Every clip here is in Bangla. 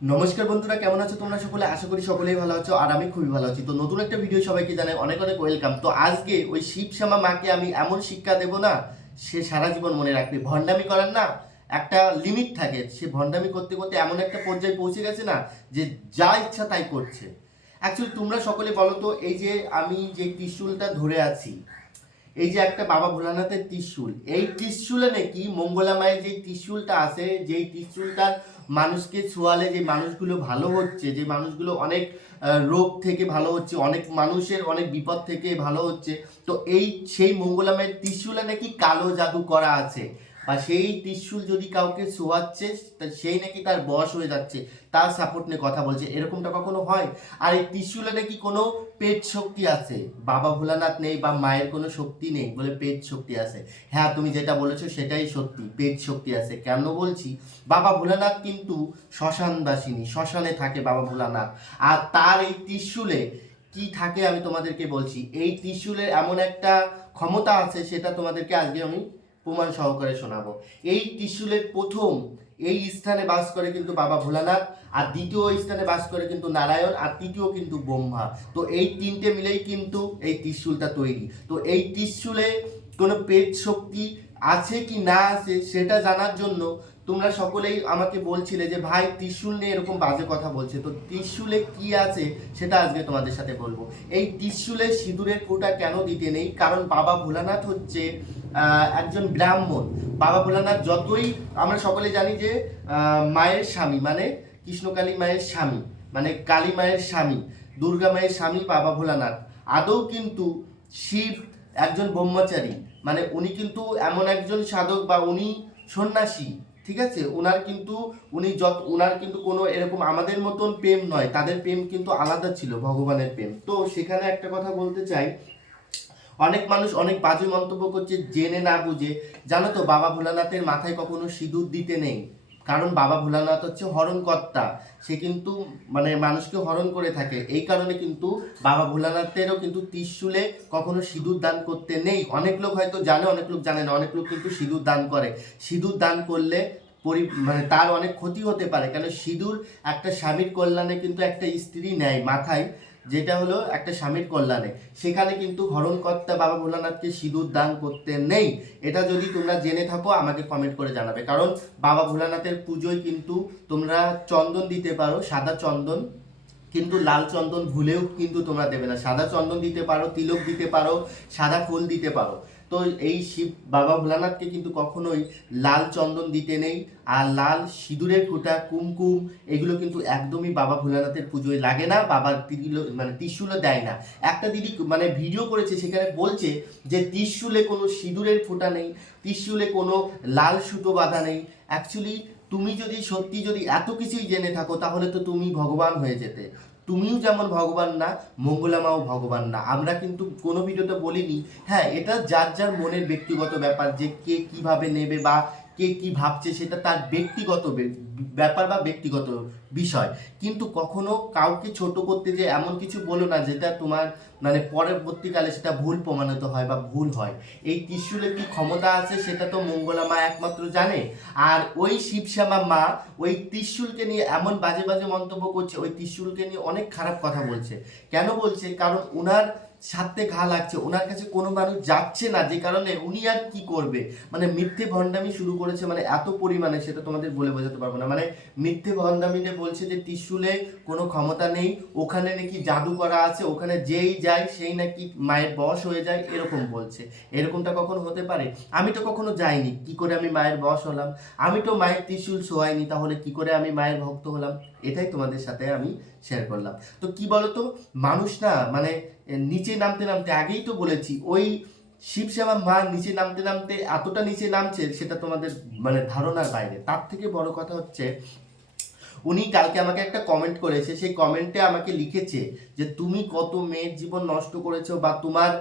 নমস্কার বন্ধুরা, কেমন আছো তোমরা সকলে? আশা করি সকলেই ভালো আছো, আর আমি খুবই ভালো আছি। তো নতুন একটা ভিডিও সবাইকে জানাই অনেক অনেক ওয়েলকাম তো আজকে ওই শিবশ্যামা মাকে আমি এমন শিক্ষা দেব না, সে সারা জীবন মনে রাখবে। ভণ্ডামি করার না একটা লিমিট থাকে। সে ভণ্ডামি করতে করতে এমন একটা পর্যায়ে পৌঁছে গেছে না, যে যা ইচ্ছা তাই করছে। অ্যাকচুয়ালি তোমরা সকলে বলো তো, এই যে আমি যে ত্রিশূলটা ধরে আছি এই যে একটা বাবা ভোলানাথের ত্রিশূল, এই ত্রিশূলে নাকি মঙ্গলা মায়ের যে ত্রিশূলটা আছে, যেই ত্রিশূলটার মানুষকে ছোঁয়ালে যে মানুষগুলো ভালো হচ্ছে, যে মানুষগুলো অনেক রোগ থেকে ভালো হচ্ছে, অনেক মানুষের অনেক বিপদ থেকে ভালো হচ্ছে, তো এই সেই মঙ্গলা মায়ের ত্রিশূলে নাকি কালো জাদু করা আছে। বা সেই ত্রিশূল যদি কাউকে শোয়াচ্ছে সেই নাকি তার বয়স হয়ে যাচ্ছে, তার সাপোর্ট নিয়ে কথা বলছে। এরকমটা কখনো হয়? আর এই ত্রিশূলে নাকি কোনো পেট শক্তি আছে? বাবা ভোলানাথ নেই বা মায়ের কোনো শক্তি নেই বলে পেট শক্তি আছে। হ্যাঁ তুমি যেটা বলেছ সেটাই সত্যি, পেট শক্তি আছে। কেন বলছি? বাবা ভোলানাথ কিন্তু শ্মশানবাসিনী শ্মশানে থাকে বাবা ভোলানাথ। আর তার এই ত্রিশূলে কি থাকে আমি তোমাদেরকে বলছি? এই ত্রিশূলের এমন একটা ক্ষমতা আছে, সেটা তোমাদেরকে আজকে আমি প্রমাণ সহকারে শোনাবো। এই ত্রিশূলের প্রথম, এই স্থানে বাস করে কিন্তু বাবা ভোলানাথ, আর দ্বিতীয় স্থানে বাস করে কিন্তু নারায়ণ, আর তৃতীয় কিন্তু ব্রহ্মা। তো এই তিনটে মিলেই কিন্তু এই ত্রিশূলটা তৈরি। তো এই ত্রিশূলে কোনো পেট শক্তি আছে কি না আছে সেটা জানার জন্য তোমরা সকলেই আমাকে বলছিলে যে, ভাই, ত্রিশূল নিয়ে এরকম বাজে কথা বলছে। তো ত্রিশুলে কি আছে সেটা আজকে তোমাদের সাথে বলব। এই ত্রিশূলে সিঁদুরের ফোঁটা কেন দিতে নেই? কারণ বাবা ভোলানাথ হচ্ছে একজন ব্রাহ্মণ। বাবা ভোলানাথ যতই, আমরা সকলে জানি যে মায়ের স্বামী মানে কৃষ্ণকালী মায়ের স্বামী মানে কালী মায়ের স্বামী, দুর্গা মায়ের স্বামী বাবা ভোলানাথ। আদৌ কিন্তু শিব একজন ব্রহ্মচারী মানে উনি কিন্তু এমন একজন সাধক বা উনি সন্ন্যাসী, ঠিক আছে? ওনার কিন্তু, উনি যত ওনার কিন্তু কোনো এরকম আমাদের মতন প্রেম নয়, তাদের প্রেম কিন্তু আলাদা ছিল, ভগবানের প্রেম। তো সেখানে একটা কথা বলতে চাই অনেক মানুষ অনেক বাজে মন্তব্য করছে, জেনে না বুঝে। জানো তো, বাবা ভোলানাথের মাথায় কখনো সিঁদুর দিতে নেই। কারণ বাবা ভোলানাথ হচ্ছে হরণকর্তা। সে কিন্তু মানে মানুষকে হরণ করে থাকে। এই কারণে কিন্তু বাবা ভোলানাথেরও কিন্তু ত্রিশূলে কখনো সিঁদুর দান করতে নেই। অনেক লোক হয়তো জানে, অনেক লোক জানে না। অনেক লোক কিন্তু সিঁদুর দান করে। সিঁদুর দান করলে পরি মানে তার অনেক ক্ষতি হতে পারে। কেন? সিঁদুর একটা স্বামীর কল্যাণে কিন্তু একটা স্ত্রী নেয় মাথায়। যেটা হলো একটা স্বামীর কল্যাণে। সেখানে কিন্তু হরণকর্তা বাবা ভোলানাথকে সিঁদুর দান করতে নেই। এটা যদি তোমরা জেনে থাকো, আমাকে কমেন্ট করে জানাবে। কারণ বাবা ভোলানাথের পুজোয় কিন্তু তোমরা চন্দন দিতে পারো, সাদা চন্দন, কিন্তু লাল চন্দন ভুলেও কিন্তু তোমরা দেবে না। সাদা চন্দন দিতে পারো, তিলক দিতে পারো, সাদা ফুল দিতে পারো। তো এই শিব বাবা ভোলানাথকে কিন্তু কখনোই লাল চন্দন দিতে নেই। আর লাল সিঁদুরের ফোঁটা, কুমকুম, এগুলো কিন্তু একদমই বাবা ভোলানাথের পুজোয় লাগে না, বাবার তিল মানে ত্রিশূলও দেয় না। একটা দিদি মানে ভিডিও করেছে, সেখানে বলছে যে ত্রিশূলে কোনো সিঁদুরের ফোঁটা নেই, ত্রিশূলে কোনো লাল সুতো বাঁধা নেই। অ্যাকচুয়ালি তুমি যদি সত্যি যদি এত কিছুই জেনে থাকো, তাহলে তো তুমি ভগবান হয়ে যেতে। তুমিও যেমন ভগবান না, মঙ্গলামাও ভগবান না। আমরা কিন্তু কোনো ভিডিওতে বলিনি হ্যাঁ এটা যার যার মনের ব্যক্তিগত ব্যাপার যে কে কীভাবে নেবে বা কে কি ভাবছে সেটা তার ব্যক্তিগত ব্যাপার বা ব্যক্তিগত বিষয়। কিন্তু কখনো কাউকে ছোট করতে যে এমন কিছু বলো না যেটা তোমার মানে পরবর্তীকালে সেটা ভুল প্রমাণিত হয় বা ভুল হয়। এই ত্রিশূলের কি ক্ষমতা আছে সেটা তো মঙ্গলা মা একমাত্র জানে। আর ওই শিবশ্যামা মা ওই ত্রিশূলকে নিয়ে এমন বাজে বাজে মন্তব্য করছে, ওই ত্রিশূলকে নিয়ে অনেক খারাপ কথা বলছে। কেন বলছে? কারণ ওনার সাথে ঘা লাগছে, ওনার কাছে কোনো মানুষ যাচ্ছে না, যে কারণে উনি আর কি করবে? মানে মিথ্যে ভণ্ডামি শুরু করেছে মানে এত পরিমাণে, সেটা তোমাদের বলে বোঝাতে পারব না। মানে মিথ্যে ভণ্ডামিতে বলছে যে ত্রিশূলে কোনো ক্ষমতা নেই, ওখানে নাকি জাদু করা আছে, ওখানে যেই যায়, সেই নাকি মায়ের বশ হয়ে যায়, এরকম বলছে। এরকমটা কখনো হতে পারে? আমি তো কখনো যাইনি, কি করে আমি মায়ের বশ হলাম? আমি তো মায়ের ত্রিশূল শোয়াইনি, তাহলে কি করে আমি মায়ের ভক্ত হলাম? এটাই তোমাদের সাথে আমি শেয়ার করলাম। তো কি বলতো? মানুষ না মানে নিচে নামতে নামতে, আগেই তো বলেছি, ওই শিবসেবা মা নিচে নামতে নামতে এতটা নিচে নামছে, সেটা তোমাদের মানে ধারণার বাইরে। তার থেকে বড় কথা হচ্ছে উনি কালকে আমাকে একটা কমেন্ট করেছে, সেই কমেন্টে আমাকে লিখেছে যে, তুমি কত মেয়ের জীবন নষ্ট করেছ বা তোমার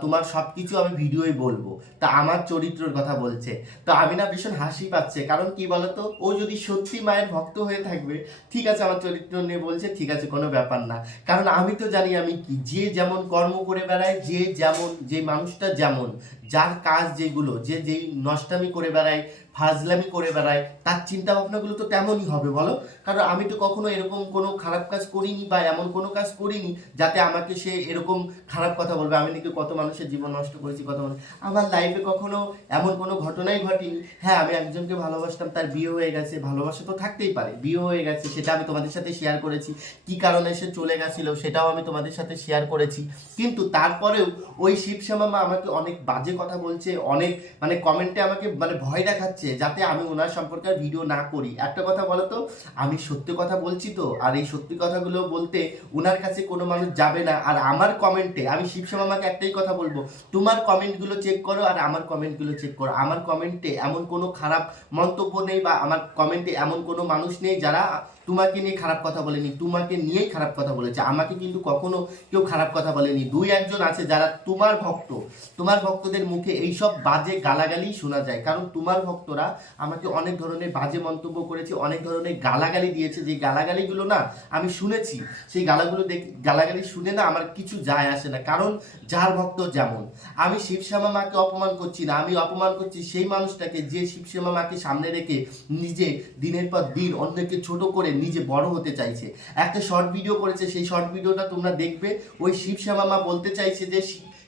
তোমার সব কিছু আমি ভিডিওই বলব। তা আমার চরিত্রের কথা বলছে। তো আমি না ভীষণ হাসি পাচ্ছে। কারণ কি বলতো? ও যদি সত্যি মায়ের ভক্ত হয়ে থাকবে, ঠিক আছে, আমার চরিত্র নিয়ে বলছে, ঠিক আছে, কোনো ব্যাপার না। কারণ আমি তো জানি আমি কি, যে যেমন কর্ম করে বেড়ায়, যে যেমন, যে মানুষটা যেমন, যার কাজ যেগুলো, যে যেই নষ্টামি করে বেড়ায় ফাজলামি করে বেড়ায়, তার চিন্তা ভাবনাগুলো তো তেমনই হবে, বলো? কারণ আমি তো কখনো এরকম কোনো খারাপ কাজ করিনি বা এমন কোনো কাজ করিনি যাতে আমাকে সে এরকম খারাপ কথা বলবে। আমি নাকি কত মানুষের জীবন নষ্ট করেছি, কত মানুষ আমার লাইফে কখনো এমন কোনো ঘটনাই ঘটেনি। হ্যাঁ আমি একজনকে ভালোবাসতাম, তার বিয়ে হয়ে গেছে, ভালোবাসা তো থাকতেই পারে, বিয়ে হয়ে গেছে, সেটা আমি তোমাদের সাথে শেয়ার করেছি। কি কারণে সে চলে গেছিল, সেটাও আমি তোমাদের সাথে শেয়ার করেছি। কিন্তু তারপরেও ওই শিবশ্যামা আমাকে অনেক বাজে কথা বলছে, অনেক মানে কমেন্টে আমাকে মানে ভয় দেখাচ্ছে। যাতে আমি ওনার সম্পর্কে ভিডিও না করি। একটা কথা বলো তো আমি সত্যি কথা বলছি তো, আর এই সত্যি কথাগুলো বলতে ওনার কাছে কোনো মানুষ যাবে না। আর আমার কমেন্টে আমি শিবসম আমাকে একটাই কথা বলব, তোমার কমেন্টগুলো চেক করো আর আমার কমেন্টগুলো চেক করো। আমার কমেন্টে এমন কোনো খারাপ মন্তব্য নেই বা আমার কমেন্টে এমন কোনো মানুষ নেই যারা তোমাকে নিয়ে খারাপ কথা বলেনি, তোমাকে নিয়েই খারাপ কথা বলেছে। আমাকে কিন্তু কখনো কেউ খারাপ কথা বলেনি। দুই একজন আছে যারা তোমার ভক্ত। তোমার ভক্তদের মুখে এইসব বাজে গালাগালি শোনা যায়। কারণ তোমার ভক্তরা আমাকে অনেক ধরনের বাজে মন্তব্য করেছে, অনেক ধরনের গালাগালি দিয়েছে। যে গালাগালিগুলো না আমি শুনেছি, সেই গালাগুলো দেখ, গালাগালি শুনে না আমার কিছু যায় আসে না। কারণ যার ভক্ত যেমন। আমি শিবশ্যামা মাকে অপমান করছি না। আমি অপমান করছি সেই মানুষটাকে যে শিবশ্যামা মাকে সামনে রেখে নিজে দিনের পর দিন অন্যকে ছোট করে নিজে বড় হতে চাইছে। একটা শর্ট ভিডিও করেছে, সেই শর্ট ভিডিওটা তোমরা দেখবে। ওই শিবশ্যামা মা বলতে চাইছে যে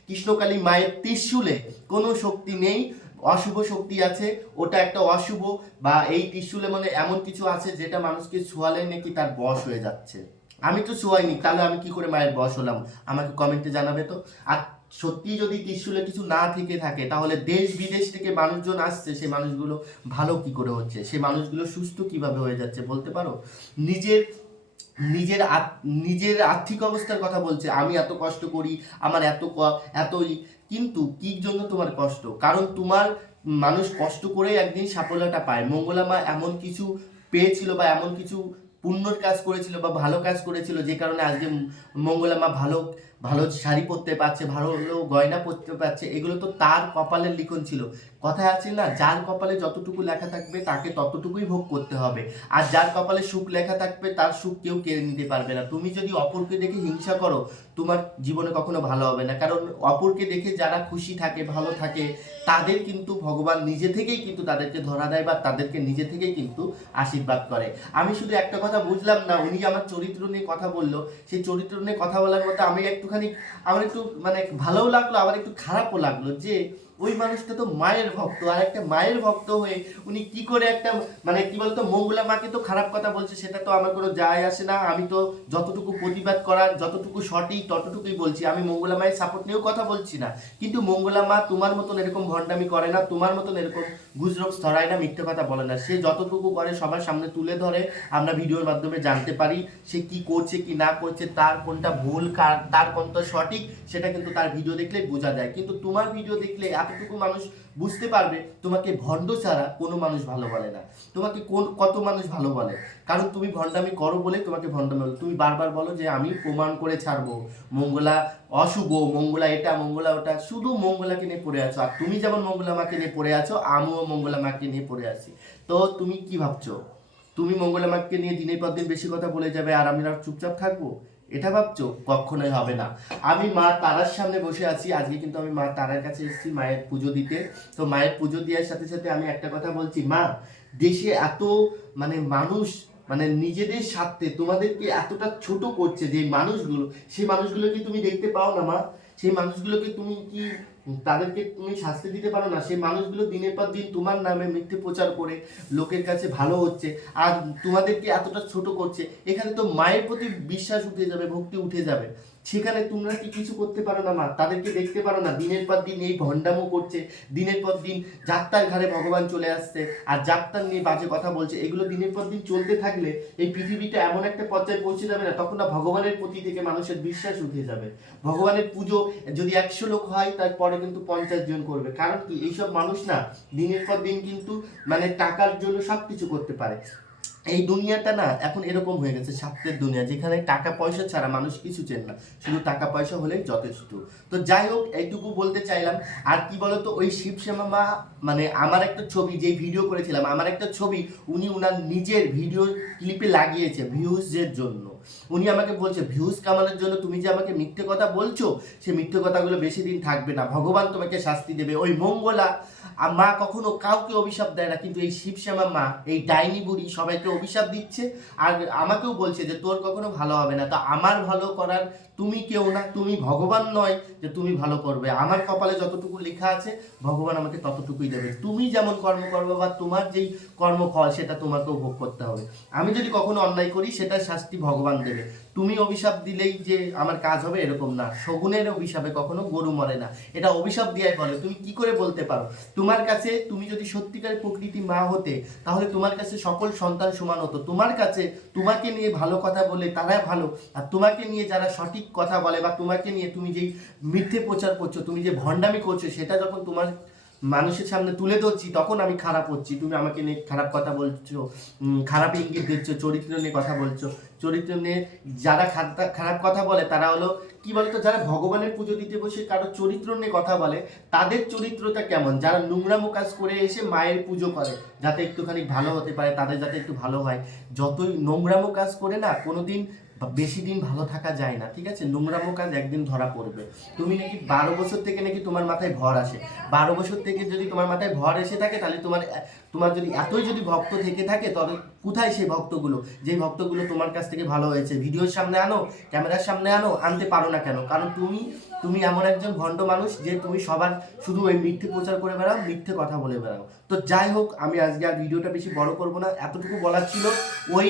কৃষ্ণকালী মায়ের ত্রিশুলে কোনো শক্তি নেই, অশুভ শক্তি আছে, ওটা একটা অশুভ, বা এই ত্রিশুলে মানে এমন কিছু আছে যেটা মানুষকে ছোঁয়ালে নাকি তার বশ হয়ে যাচ্ছে। আমি তো ছোঁয়াইনি, তাহলে আমি কি করে মায়ের বশ হলাম? আমাকে কমেন্টে জানাবে তো। আর সত্যি যদি ত্রিশূলে কিছু না থেকে থাকে, তাহলে দেশ বিদেশ থেকে মানুষজন আসছে সেই মানুষগুলো ভালো কি করে হচ্ছে? সেই মানুষগুলো সুস্থ কীভাবে হয়ে যাচ্ছে বলতে পারো? নিজের নিজের নিজের আর্থিক অবস্থার কথা বলছে, আমি এত কষ্ট করি, আমার এত এতই। কিন্তু কি জন্য তোমার কষ্ট? কারণ তোমার মানুষ কষ্ট করে একদিন সাফল্যটা পায়। মঙ্গলামা এমন কিছু পেয়েছিল বা এমন কিছু পুণ্যর কাজ করেছিল বা ভালো কাজ করেছিল, যে কারণে আজকে মঙ্গলামা ভালো ভালো শাড়ি পরতে পারছে, ভালো গয়না পরতে পারছে, এগুলো তো তার কপালের লিখন ছিল। কথায় আছে না, যার কপালে যতটুকু লেখা থাকবে তাকে ততটুকুই ভোগ করতে হবে। আর যার কপালে সুখ লেখা থাকবে তার সুখ কেউ কেড়ে নিতে পারবে না। তুমি যদি অপরকে দেখে হিংসা করো, তোমার জীবনে কখনো ভালো হবে না। কারণ অপরকে দেখে যারা খুশি থাকে, ভালো থাকে, তাদের কিন্তু ভগবান নিজে থেকেই কিন্তু তাদেরকে ধরা দেয় বা তাদেরকে নিজে থেকেই কিন্তু আশীর্বাদ করে। আমি শুধু একটা কথা বুঝলাম না, উনি আমার চরিত্র নিয়ে কথা বলল। সেই চরিত্র নিয়ে কথা বলার মধ্যে আমি একটুখানি আমার একটু মানে ভালোও লাগল আবার একটু খারাপও লাগল যে ওই মানুষটা তো মায়ের ভক্ত, আর একটা মায়ের ভক্ত হয়ে উনি কি করে একটা মানে কি বলতো, মঙ্গলা মাকে তো খারাপ কথা বলছে, সেটা তো আমার কোনো যায় আসে না। আমি তো যতটুকু প্রতিবাদ করার, যতটুকু সঠিক, ততটুকুই বলছি। আমি মঙ্গলা মায়ের সাপোর্ট নিয়েও কথা বলছি না। কিন্তু মঙ্গলা মা তোমার মতন এরকম ভণ্ডামি করে না, তোমার মতন এরকম গুজরব ছড়ায় না, মিথ্যে কথা বলে না। সে যতটুকু করে সবার সামনে তুলে ধরে, আমরা ভিডিওর মাধ্যমে জানতে পারি সে কি করছে, কি না করছে, তার কোনটা ভুল, কার, তার কোনটা সঠিক, সেটা কিন্তু তার ভিডিও দেখলে বোঝা যায়। কিন্তু তোমার ভিডিও দেখলে এতটুকু মানুষ বুঝতে পারবে তোমাকে ভণ্ড ছাড়া কোনো মানুষ ভালো বলে না। তোমাকে কোন, কত মানুষ ভালো বলে? কারণ তুমি ভণ্ডামি করো বলে তোমাকে ভণ্ডামি বলে। তুমি বারবার বলো যে, আমি প্রমাণ করে ছাড়বো। মঙ্গলা অশুভ, মঙ্গলা এটা, মঙ্গলা ওটা। শুধু মঙ্গলাকে নিয়ে পড়ে আছো। আর তুমি যেমন মঙ্গলা মাকে নিয়ে পড়ে আছো, আমিও মঙ্গলা মাকে নিয়ে পড়ে আছি। তো তুমি কি ভাবছ? তুমি মঙ্গলা মাকে নিয়ে দিনের পর দিন বেশি কথা বলে যাবে আর আমি আর চুপচাপ থাকব? এটা ভাবছ? কখনোই হবে না। আমি মা তারার সামনে বসে আছি। আজকে কিন্তু আমি মা তারার কাছে এসেছি মায়ের পুজো দিতে। তো মায়ের পুজো দেওয়ার সাথে সাথে আমি একটা কথা বলছি, মা, দেশে এত মানে মানুষ মানে নিজেদের স্বার্থে তোমাদেরকে এতটা ছোট করছে যে মানুষগুলো সেই মানুষগুলোকে তুমি দেখতে পাও না, মা? সেই মানুষগুলোকে তুমি কি তাদেরকে তুমি শাস্তি দিতে পারো না। সেই মানুষগুলো দিনের পর দিন তোমার নামে মিথ্যে প্রচার করে লোকের কাছে ভালো হচ্ছে আর তোমাদেরকে এতটা ছোট করছে। এখানে তো মায়ের প্রতি বিশ্বাস উঠে যাবে, ভক্তি উঠে যাবে। সেখানে তোমরা কি কিছু করতে পারো না মা? তাদেরকে দেখতে পারো না। দিনের পর দিন এই ভণ্ডামো করছে। দিনের পর দিন যাত্রার ঘাড়ে ভগবান চলে আসছে। আর যাত্রার নিয়ে বাজে কথা বলছে। এগুলো দিনের পর দিন চলতে থাকলে এই পৃথিবীটা এমন একটা পর্যায়ে পৌঁছে যাবে না, তখন না ভগবানের প্রতি থেকে মানুষের বিশ্বাস উঠে যাবে। ভগবানের পুজো যদি একশো লোক হয়, তারপরে কিন্তু পঞ্চাশ জন করবে। কারণ কি? এইসব মানুষ না দিনের পর দিন কিন্তু মানে টাকার জন্য সব কিছু করতে পারে। এই দুনিয়াটা না এখন এরকম হয়ে গেছে, স্বার্থের দুনিয়া, যেখানে টাকা পয়সা ছাড়া মানুষ কিছু চেন না। শুধু টাকা পয়সা হলেই যথেষ্ট। তো যাই হোক, এইটুকু বলতে চাইলাম, আর কি বলতো, ওই শিবশ্যামা মা মানে আমার একটা ছবি যে ভিডিও করেছিলাম, আমার একটা ছবি উনি উনার নিজের ভিডিও ক্লিপে লাগিয়েছে ভিউজের জন্য। উনি আমাকে বলছে, ভিউজ কামানোর জন্য তুমি যে আমাকে মিথ্যে কথা বলছো, সে মিথ্যে কথাগুলো বেশি দিন থাকবে না। ভগবান তোমাকে শাস্তি দেবে। ওই মঙ্গলা মা কখনো কাউকে অভিশাপ দেয় না, কিন্তু এই শিবশ্যামা মা, এই ডাইনি বুড়ি সবাইকে অভিশাপ দিচ্ছে আর আমাকেও বলছে যে তোর কখনো ভালো হবে না। তো আমার ভালো করার তুমি কেউ না, তুমি ভগবান নয় যে তুমি ভালো করবে। আমার কপালে যতটুকু লেখা আছে, ভগবান আমাকে ততটুকুই দেবে। তুমি যেমন কর্ম করবে বা তোমার যেই কর্মফল, সেটা তোমাকেও ভোগ করতে হবে। আমি যদি কখনো অন্যায় করি, সেটা শাস্তি ভগবান দেবে। তুমি অভিশাপ দিলেই যে আমার কাজ হবে এরকম না। শগুনের অভিশাপে কখনো গরু মরে না। এটা অভিশাপ দিয়াই বলে। তুমি কি করে বলতে পারো? তোমার কাছে তুমি যদি সত্যিকার প্রকৃতি মা হতে, তাহলে তোমার কাছে সকল সন্তান সমান হতো। তোমার কাছে তোমাকে নিয়ে ভালো কথা বলে তারা ভালো। আর তোমাকে নিয়ে যারা সঠিক কথা বলে বা তোমাকে নিয়ে তুমি যেই মিথ্যে প্রচার করছ, তুমি যে ভণ্ডামি করছ, সেটা যখন তোমার মানুষের সামনে তুলে ধরছি, তখন আমি খারাপ হচ্ছি। তুমি আমাকে নিয়ে খারাপ কথা বলছো খারাপ ইঙ্গিত দিচ্ছ, চরিত্র নিয়ে কথা বলছো। চরিত্র নিয়ে যারা খারাপ কথা বলে, তারা হলো, কি বলতো, যারা ভগবানের পুজো দিতে বসে কারও চরিত্র নিয়ে কথা বলে, তাদের চরিত্রটা কেমন? যারা নোংরামো কাজ করে এসে মায়ের পুজো করে, যাতে একটুখানি ভালো হতে পারে, তাদের যাতে একটু ভালো হয়। যতই নোংরামো কাজ করে না, কোনোদিন বেশি দিন ভালো থাকা যায় না, ঠিক আছে? নোংরামো কাজ একদিন ধরা পড়বে। তুমি নাকি বারো বছর থেকে নাকি তোমার মাথায় ভর আসে। বারো বছর থেকে যদি তোমার মাথায় ভর এসে থাকে, তাহলে তোমার তোমার যদি এতই যদি ভক্ত থেকে থাকে, তবে কোথায় সেই ভক্তগুলো? যেই ভক্তগুলো তোমার কাছ থেকে ভালো হয়েছে, ভিডিওর সামনে আনো, ক্যামেরার সামনে আনো, আনতে পারো না কেন? কারণ তুমি তুমি এমন একজন ভণ্ড মানুষ যে তুমি সবার শুধু ওই মিথ্যে প্রচার করে বেড়াও, মিথ্যে কথা বলে বেড়াও। তো যাই হোক, আমি আজকে আর ভিডিওটা বেশি বড় করব না, এতটুকু বলার ছিল, ওই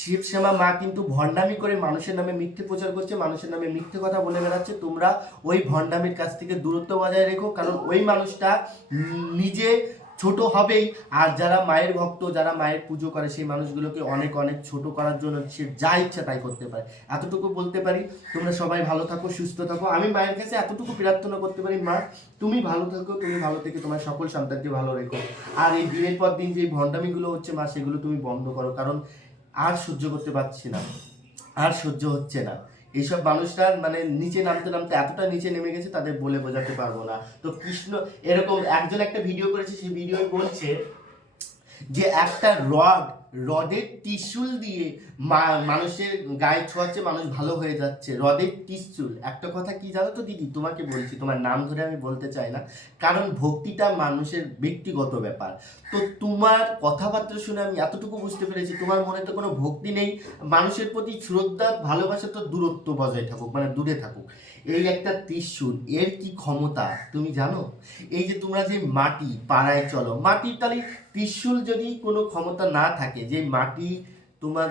শিবশ্যামা মা কিন্তু ভণ্ডামি করে মানুষের নামে মিথ্যে প্রচার করছে, মানুষের নামে মিথ্যে কথা বলে বেড়াচ্ছে। তোমরা ওই ভণ্ডামির কাছ থেকে দূরত্ব বজায় রেখো, কারণ ওই মানুষটা নিজে ছোট হবেই। আর যারা মায়ের ভক্ত, যারা মায়ের পুজো করে, সেই মানুষগুলোকে অনেক অনেক ছোট করার জন্য সে যা ইচ্ছা তাই করতে পারে। এতটুকু বলতে পারি, তোমরা সবাই ভালো থাকো, সুস্থ থাকো। আমি মায়ের কাছে এতটুকু প্রার্থনা করতে পারি, মা, তুমি ভালো থাকো, তুমি ভালো থেকে তোমার সকল সন্তানকে ভালো রেখো। আর এই দিনের পর দিন যে ভণ্ডামিগুলো হচ্ছে, মা, সেগুলো তুমি বন্ধ করো, কারণ আর সহ্য করতে পারছি না। আর সহ্য হচ্ছে না। এইসব মানুষরা মানে নিচে নামতে নামতে এতটা নিচে নেমে গেছে, তাদের বলে বোঝাতে পারব না। তো কৃষ্ণ, এরকম একজন একটা ভিডিও করেছে সেই ভিডিও বলছে যে একটা রড রডের টিস্যুল দিয়ে মানুষের গায়ে ছোঁয়াচ্ছে, মানুষ ভালো হয়ে যাচ্ছে। রডের টিস্যুল একটা কথা কি জানো তো দিদি? তোমাকে বলছি, তোমার নাম ধরে আমি বলতে চাই না। কারণ ভক্তিটা মানুষের ব্যক্তিগত ব্যাপার। তো তোমার কথাবার্তা শুনে আমি এতটুকু বুঝতে পেরেছি, তোমার মনে তো কোনো ভক্তি নেই। মানুষের প্রতি শ্রদ্ধা, ভালোবাসা তো দূরত্ব বজায় থাকুক মানে দূরে থাকুক। এই একটা ত্রিশূল, এর কি ক্ষমতা তুমি জানো? এই যে তোমরা যে মাটি পাড়ায় চলো, মাটির তাহলে ত্রিশূল যদি কোনো ক্ষমতা না থাকে, যে মাটি তোমার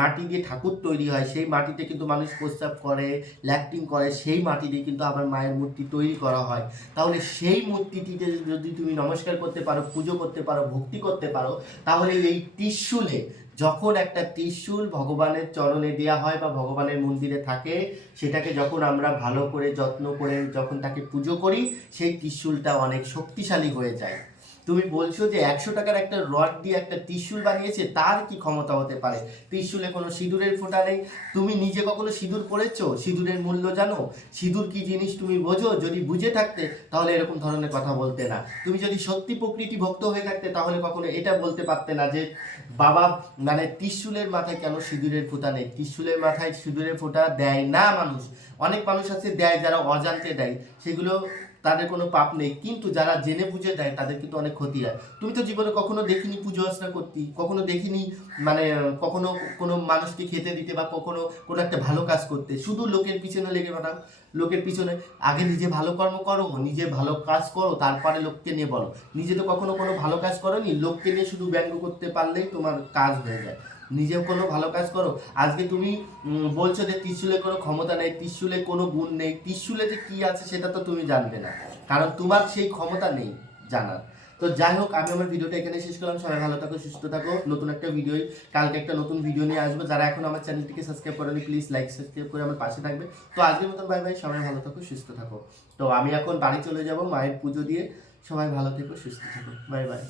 মাটি দিয়ে ঠাকুর তৈরি হয়, সেই মাটিতে কিন্তু মানুষ প্রস্রাব করে ল্যাকটিং করে, সেই মাটি দিয়ে কিন্তু আবার মায়ের মূর্তি তৈরি করা হয়। তাহলে সেই মূর্তিটিতে যদি তুমি নমস্কার করতে পারো, পুজো করতে পারো, ভক্তি করতে পারো, তাহলে এই ত্রিশূলে যখন একটা ত্রিশূল ভগবানের চরণে দেওয়া হয় বা ভগবানের মন্দিরে থাকে, সেটাকে যখন আমরা ভালো করে যত্ন করে যখন তাকে পুজো করি, সেই ত্রিশূলটা অনেক শক্তিশালী হয়ে যায়। তুমি বলছো যে একশো টাকার একটা রড দিয়ে একটা ত্রিশূল বানিয়েছে, তার কি ক্ষমতা হতে পারে? ত্রিশূলে কোনো সিঁদুরের ফোঁটা নেই। তুমি নিজে কখনো সিঁদুর পরেছো? সিঁদুরের মূল্য জানো? সিঁদুর কি জিনিস তুমি বোঝো? যদি বুঝে থাকতে, তাহলে এরকম ধরনের কথা বলতে না। তুমি যদি সত্যি প্রকৃতি ভক্ত হয়ে থাকতে, তাহলে কখনো এটা বলতে পারতে না যে, বাবা মানে ত্রিশূলের মাথায় কেন সিঁদুরের ফোঁটা নেই? ত্রিশূলের মাথায় সিঁদুরের ফোঁটা দেয় না মানুষ। অনেক মানুষ আছে দেয়, যারা অজান্তে দেয়। সেগুলো তাদের কোনো পাপ নেই। কিন্তু যারা জেনে বুঝে দেয়, তাদের কিন্তু অনেক ক্ষতি হয়। তুমি তো জীবনে কখনো দেখিনি পুজো অর্চনা করতি? কখনো দেখিনি মানে কখনো কোনো মানুষকে খেতে দিতে বা কখনো কোনো একটা ভালো কাজ করতে? শুধু লোকের পিছনে লেগে বেড়াও লোকের পিছনে। আগে নিজে ভালো কর্ম করো, নিজে ভালো কাজ করো, তারপরে লোককে নিয়ে বলো। নিজে তো কখনো কোনো ভালো কাজ করো নি লোককে নিয়ে শুধু ব্যঙ্গ করতে পারলেই তোমার কাজ হয়ে যায়। নিজেও কোনো ভালো কাজ করো। আজকে তুমি বলছো যে ত্রিশুলে কোনো ক্ষমতা নেই, ত্রিশুলে কোনো গুণ নেই। ত্রিশুলে যে কী আছে সেটা তো তুমি জানবে না। কারণ তোমার সেই ক্ষমতা নেই জানার। তো যাই হোক, আমি আমার ভিডিওটা এখানে শেষ করলাম। সবাই ভালো থাকো, সুস্থ থাকো। নতুন একটা ভিডিও কালকে একটা নতুন ভিডিও নিয়ে আসব। যারা এখন আমার চ্যানেলটিকে সাবস্ক্রাইব করেনি প্লিজ লাইক সাবস্ক্রাইব করে আমার পাশে থাকবে। তো আজকের মতন বাই বাই সবাই ভালো থাকো, সুস্থ থাকো। তো আমি এখন বাড়ি চলে যাব মায়ের পুজো দিয়ে। সবাই ভালো থেকো, সুস্থ থাকো। Bye bye